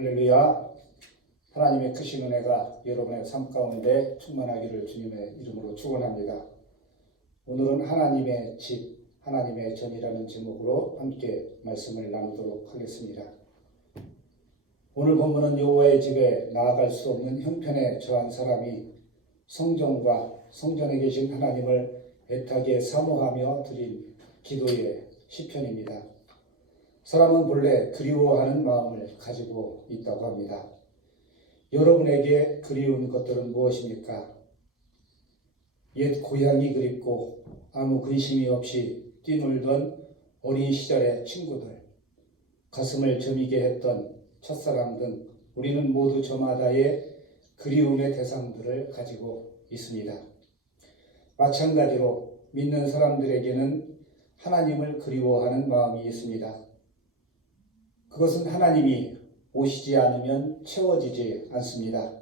할렐루야. 하나님의 크신 은혜가 여러분의 삶 가운데 충만하기를 주님의 이름으로 축원합니다. 오늘은 하나님의 집, 하나님의 전이라는 제목으로 함께 말씀을 나누도록 하겠습니다. 오늘 본문은 여호와의 집에 나아갈 수 없는 형편에 처한 사람이 성전과 성전에 계신 하나님을 애타게 사모하며 드린 기도의 시편입니다. 사람은 본래 그리워하는 마음을 가지고 있다고 합니다. 여러분에게 그리운 것들은 무엇입니까? 옛 고향이 그립고 아무 근심이 없이 뛰놀던 어린 시절의 친구들, 가슴을 저미게 했던 첫사랑 등 우리는 모두 저마다의 그리움의 대상들을 가지고 있습니다. 마찬가지로 믿는 사람들에게는 하나님을 그리워하는 마음이 있습니다. 그것은 하나님이 오시지 않으면 채워지지 않습니다.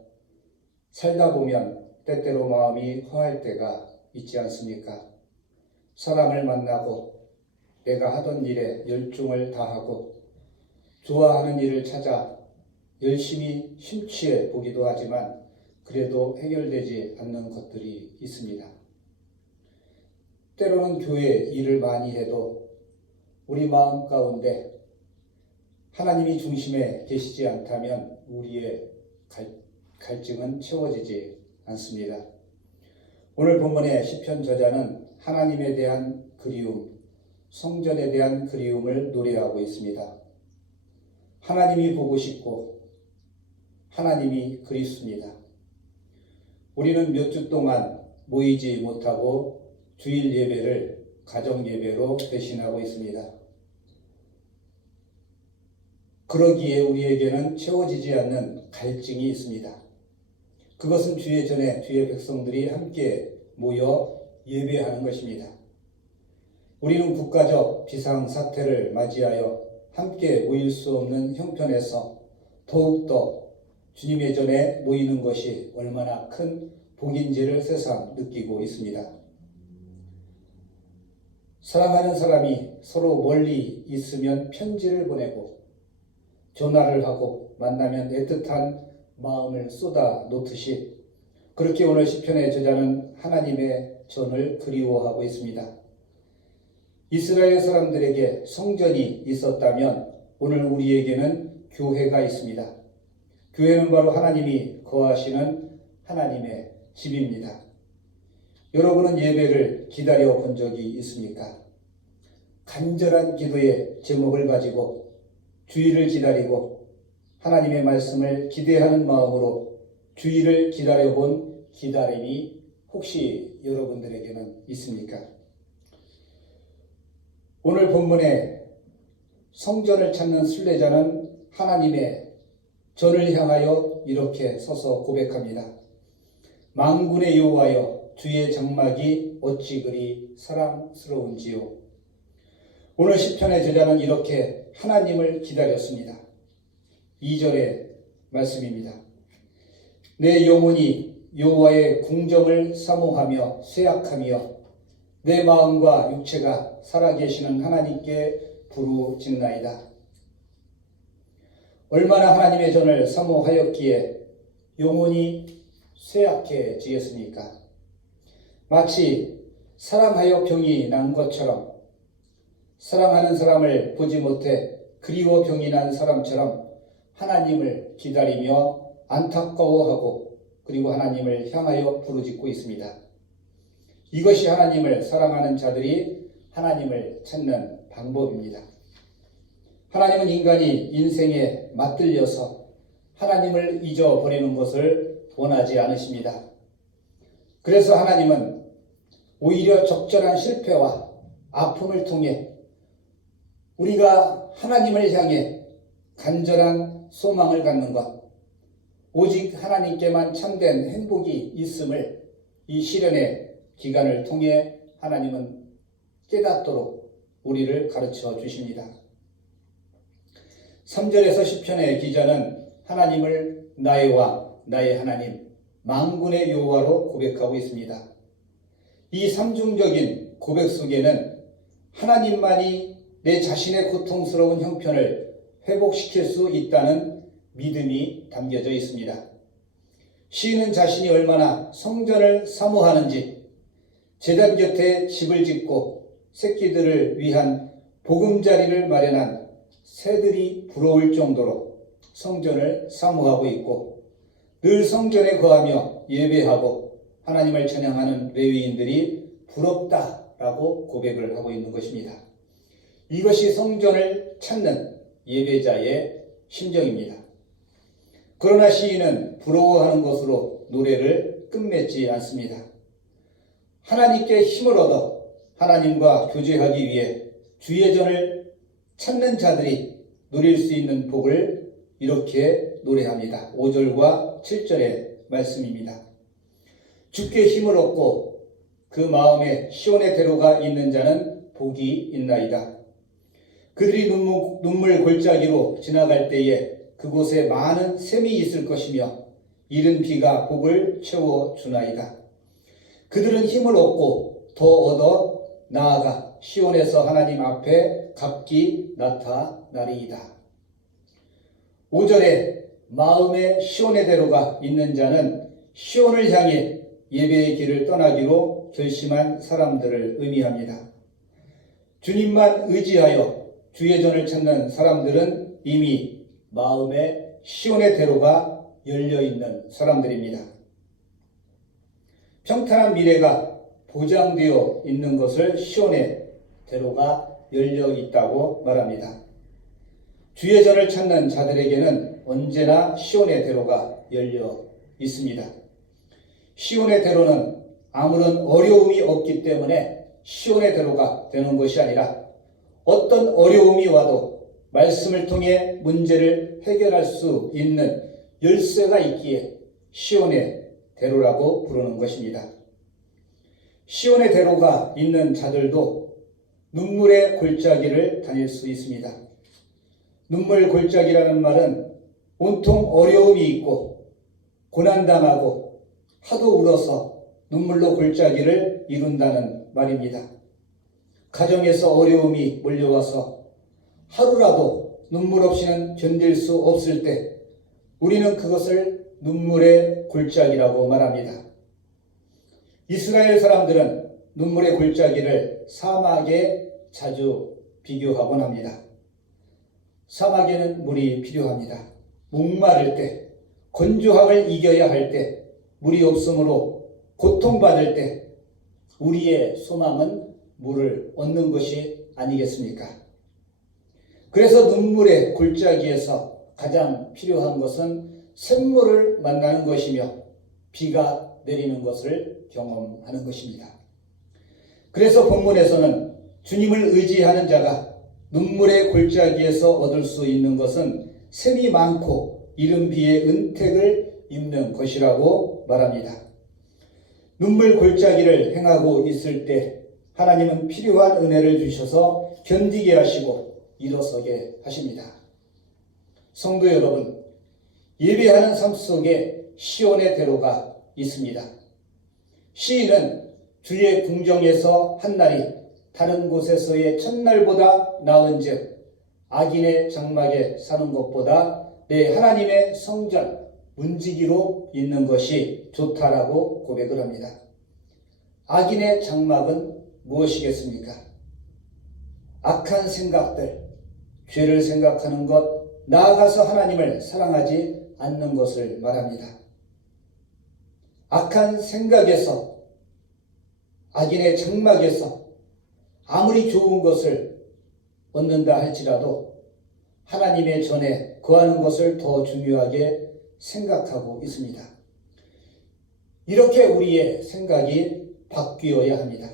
살다 보면 때때로 마음이 허할 때가 있지 않습니까? 사람을 만나고 내가 하던 일에 열중을 다하고 좋아하는 일을 찾아 열심히 심취해 보기도 하지만 그래도 해결되지 않는 것들이 있습니다. 때로는 교회 일을 많이 해도 우리 마음 가운데 하나님이 중심에 계시지 않다면 우리의 갈증은 채워지지 않습니다. 오늘 본문의 시편 저자는 하나님에 대한 그리움, 성전에 대한 그리움을 노래하고 있습니다. 하나님이 보고 싶고 하나님이 그립습니다. 우리는 몇 주 동안 모이지 못하고 주일 예배를 가정 예배로 대신하고 있습니다. 그러기에 우리에게는 채워지지 않는 갈증이 있습니다. 그것은 주의 전에 주의 백성들이 함께 모여 예배하는 것입니다. 우리는 국가적 비상사태를 맞이하여 함께 모일 수 없는 형편에서 더욱더 주님의 전에 모이는 것이 얼마나 큰 복인지를 새삼 느끼고 있습니다. 사랑하는 사람이 서로 멀리 있으면 편지를 보내고 전화를 하고 만나면 애틋한 마음을 쏟아 놓듯이 그렇게 오늘 시편의 저자는 하나님의 전을 그리워하고 있습니다. 이스라엘 사람들에게 성전이 있었다면 오늘 우리에게는 교회가 있습니다. 교회는 바로 하나님이 거하시는 하나님의 집입니다. 여러분은 예배를 기다려 본 적이 있습니까? 간절한 기도의 제목을 가지고 주일을 기다리고 하나님의 말씀을 기대하는 마음으로 주일을 기다려본 기다림이 혹시 여러분들에게는 있습니까? 오늘 본문에 성전을 찾는 순례자는 하나님의 전을 향하여 이렇게 서서 고백합니다. 만군의 여호와여 주의 장막이 어찌 그리 사랑스러운지요. 오늘 시편의 저자는 이렇게 하나님을 기다렸습니다. 2절의 말씀입니다. 내 영혼이 여호와의 궁정을 사모하며 쇠약하며 내 마음과 육체가 살아계시는 하나님께 부르짖나이다. 얼마나 하나님의 전을 사모하였기에 영혼이 쇠약해지겠습니까? 마치 사랑하여 병이 난 것처럼 사랑하는 사람을 보지 못해 그리워 병이 난 사람처럼 하나님을 기다리며 안타까워하고 그리고 하나님을 향하여 부르짖고 있습니다. 이것이 하나님을 사랑하는 자들이 하나님을 찾는 방법입니다. 하나님은 인간이 인생에 맞들려서 하나님을 잊어버리는 것을 원하지 않으십니다. 그래서 하나님은 오히려 적절한 실패와 아픔을 통해 우리가 하나님을 향해 간절한 소망을 갖는 것, 오직 하나님께만 참된 행복이 있음을 이 시련의 기간을 통해 하나님은 깨닫도록 우리를 가르쳐 주십니다. 3절에서 시편의 기자는 하나님을 나의 왕, 나의 하나님, 만군의 여호와로 고백하고 있습니다. 이 삼중적인 고백 속에는 하나님만이 내 자신의 고통스러운 형편을 회복시킬 수 있다는 믿음이 담겨져 있습니다. 시인은 자신이 얼마나 성전을 사모하는지 제단 곁에 집을 짓고 새끼들을 위한 보금자리를 마련한 새들이 부러울 정도로 성전을 사모하고 있고 늘 성전에 거하며 예배하고 하나님을 찬양하는 레위인들이 부럽다라고 고백을 하고 있는 것입니다. 이것이 성전을 찾는 예배자의 심정입니다. 그러나 시인은 부러워하는 것으로 노래를 끝맺지 않습니다. 하나님께 힘을 얻어 하나님과 교제하기 위해 주의 전을 찾는 자들이 누릴 수 있는 복을 이렇게 노래합니다. 5절과 7절의 말씀입니다. 주께 힘을 얻고 그 마음에 시온의 대로가 있는 자는 복이 있나이다. 그들이 눈물 골짜기로 지나갈 때에 그곳에 많은 샘이 있을 것이며 이른 비가 복을 채워주나이다. 그들은 힘을 얻고 더 얻어 나아가 시온에서 하나님 앞에 값기 나타나리이다. 5절에 마음에 시온의 대로가 있는 자는 시온을 향해 예배의 길을 떠나기로 결심한 사람들을 의미합니다. 주님만 의지하여 주의 전을 찾는 사람들은 이미 마음에 시온의 대로가 열려있는 사람들입니다. 평탄한 미래가 보장되어 있는 것을 시온의 대로가 열려있다고 말합니다. 주의 전을 찾는 자들에게는 언제나 시온의 대로가 열려 있습니다. 시온의 대로는 아무런 어려움이 없기 때문에 시온의 대로가 되는 것이 아니라 어떤 어려움이 와도 말씀을 통해 문제를 해결할 수 있는 열쇠가 있기에 시온의 대로라고 부르는 것입니다. 시온의 대로가 있는 자들도 눈물의 골짜기를 다닐 수 있습니다. 눈물 골짜기라는 말은 온통 어려움이 있고 고난당하고 하도 울어서 눈물로 골짜기를 이룬다는 말입니다. 가정에서 어려움이 몰려와서 하루라도 눈물 없이는 견딜 수 없을 때 우리는 그것을 눈물의 골짜기라고 말합니다. 이스라엘 사람들은 눈물의 골짜기를 사막에 자주 비교하곤 합니다. 사막에는 물이 필요합니다. 목마를 때, 건조함을 이겨야 할 때, 물이 없으므로 고통받을 때 우리의 소망은 물을 얻는 것이 아니겠습니까? 그래서 눈물의 골짜기에서 가장 필요한 것은 샘물을 만나는 것이며 비가 내리는 것을 경험하는 것입니다. 그래서 본문에서는 주님을 의지하는 자가 눈물의 골짜기에서 얻을 수 있는 것은 샘이 많고 이른 비의 은택을 입는 것이라고 말합니다. 눈물 골짜기를 행하고 있을 때 하나님은 필요한 은혜를 주셔서 견디게 하시고 일어서게 하십니다. 성도 여러분, 예배하는 삶 속에 시온의 대로가 있습니다. 시인은 주의 궁정에서 한 날이 다른 곳에서의 첫날보다 나은즉 악인의 장막에 사는 것보다 내 하나님의 성전 문지기로 있는 것이 좋다라고 고백을 합니다. 악인의 장막은 무엇이겠습니까? 악한 생각들, 죄를 생각하는 것, 나아가서 하나님을 사랑하지 않는 것을 말합니다. 악한 생각에서, 악인의 장막에서 아무리 좋은 것을 얻는다 할지라도 하나님의 전에 거하는 것을 더 중요하게 생각하고 있습니다. 이렇게 우리의 생각이 바뀌어야 합니다.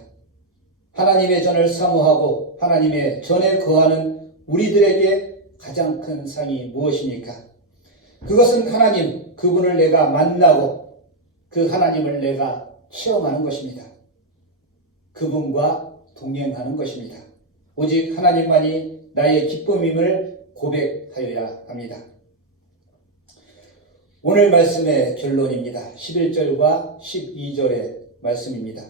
하나님의 전을 사모하고 하나님의 전에 거하는 우리들에게 가장 큰 상이 무엇입니까? 그것은 하나님, 그분을 내가 만나고 그 하나님을 내가 체험하는 것입니다. 그분과 동행하는 것입니다. 오직 하나님만이 나의 기쁨임을 고백하여야 합니다. 오늘 말씀의 결론입니다. 11절과 12절의 말씀입니다.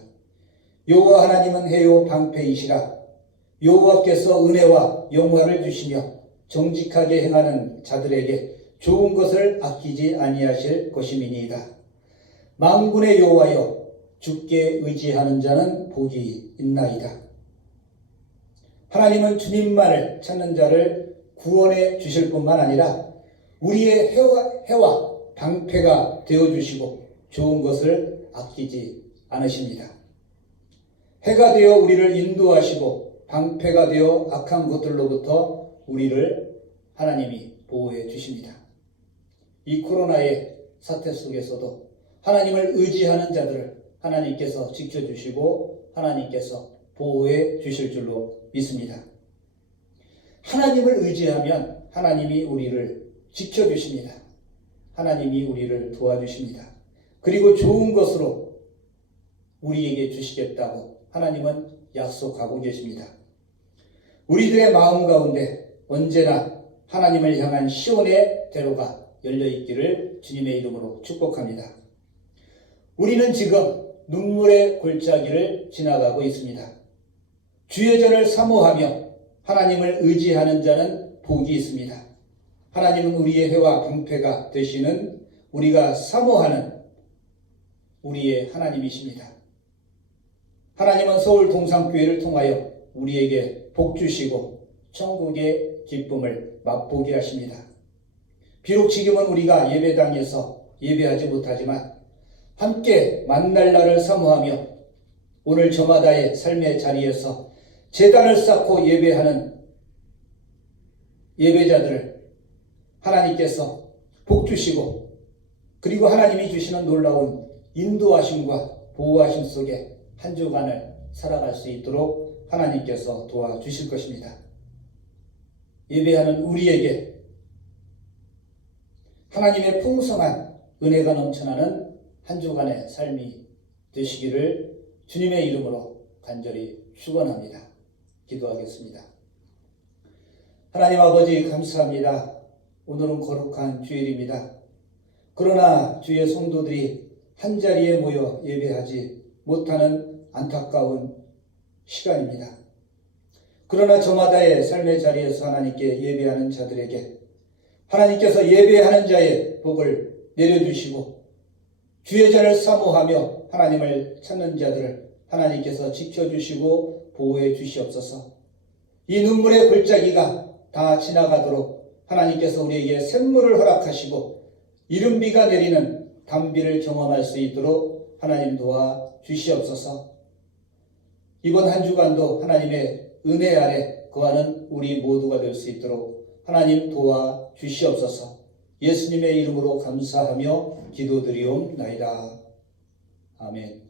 여호와 하나님은 해요 방패이시라. 여호와께서 은혜와 영화를 주시며 정직하게 행하는 자들에게 좋은 것을 아끼지 아니하실 것임이니이다. 만군의 여호와여, 주께 의지하는 자는 복이 있나이다. 하나님은 주님만을 찾는 자를 구원해 주실 뿐만 아니라 우리의 해와 방패가 되어주시고 좋은 것을 아끼지 않으십니다. 해가 되어 우리를 인도하시고 방패가 되어 악한 것들로부터 우리를 하나님이 보호해 주십니다. 이 코로나의 사태 속에서도 하나님을 의지하는 자들을 하나님께서 지켜주시고 하나님께서 보호해 주실 줄로 믿습니다. 하나님을 의지하면 하나님이 우리를 지켜주십니다. 하나님이 우리를 도와주십니다. 그리고 좋은 것으로 우리에게 주시겠다고 하나님은 약속하고 계십니다. 우리들의 마음 가운데 언제나 하나님을 향한 시온의 대로가 열려있기를 주님의 이름으로 축복합니다. 우리는 지금 눈물의 골짜기를 지나가고 있습니다. 주의 전을 사모하며 하나님을 의지하는 자는 복이 있습니다. 하나님은 우리의 해와 방패가 되시는 우리가 사모하는 우리의 하나님이십니다. 하나님은 서울 동산교회를 통하여 우리에게 복 주시고 천국의 기쁨을 맛보게 하십니다. 비록 지금은 우리가 예배당에서 예배하지 못하지만 함께 만날 날을 사모하며 오늘 저마다의 삶의 자리에서 제단을 쌓고 예배하는 예배자들을 하나님께서 복 주시고 그리고 하나님이 주시는 놀라운 인도하심과 보호하심 속에 한 주간을 살아갈 수 있도록 하나님께서 도와주실 것입니다. 예배하는 우리에게 하나님의 풍성한 은혜가 넘쳐나는 한 주간의 삶이 되시기를 주님의 이름으로 간절히 축원합니다. 기도하겠습니다. 하나님 아버지 감사합니다. 오늘은 거룩한 주일입니다. 그러나 주의 성도들이 한자리에 모여 예배하지 못하는 안타까운 시간입니다. 그러나 저마다의 삶의 자리에서 하나님께 예배하는 자들에게 하나님께서 예배하는 자의 복을 내려주시고 주의 전을 사모하며 하나님을 찾는 자들을 하나님께서 지켜주시고 보호해 주시옵소서. 이 눈물의 골짜기가 다 지나가도록 하나님께서 우리에게 샘물을 허락하시고 이른 비가 내리는 단비를 경험할 수 있도록 하나님 도와 주시옵소서. 이번 한 주간도 하나님의 은혜 아래 거하는 우리 모두가 될 수 있도록 하나님 도와 주시옵소서. 예수님의 이름으로 감사하며 기도드리옵나이다. 아멘.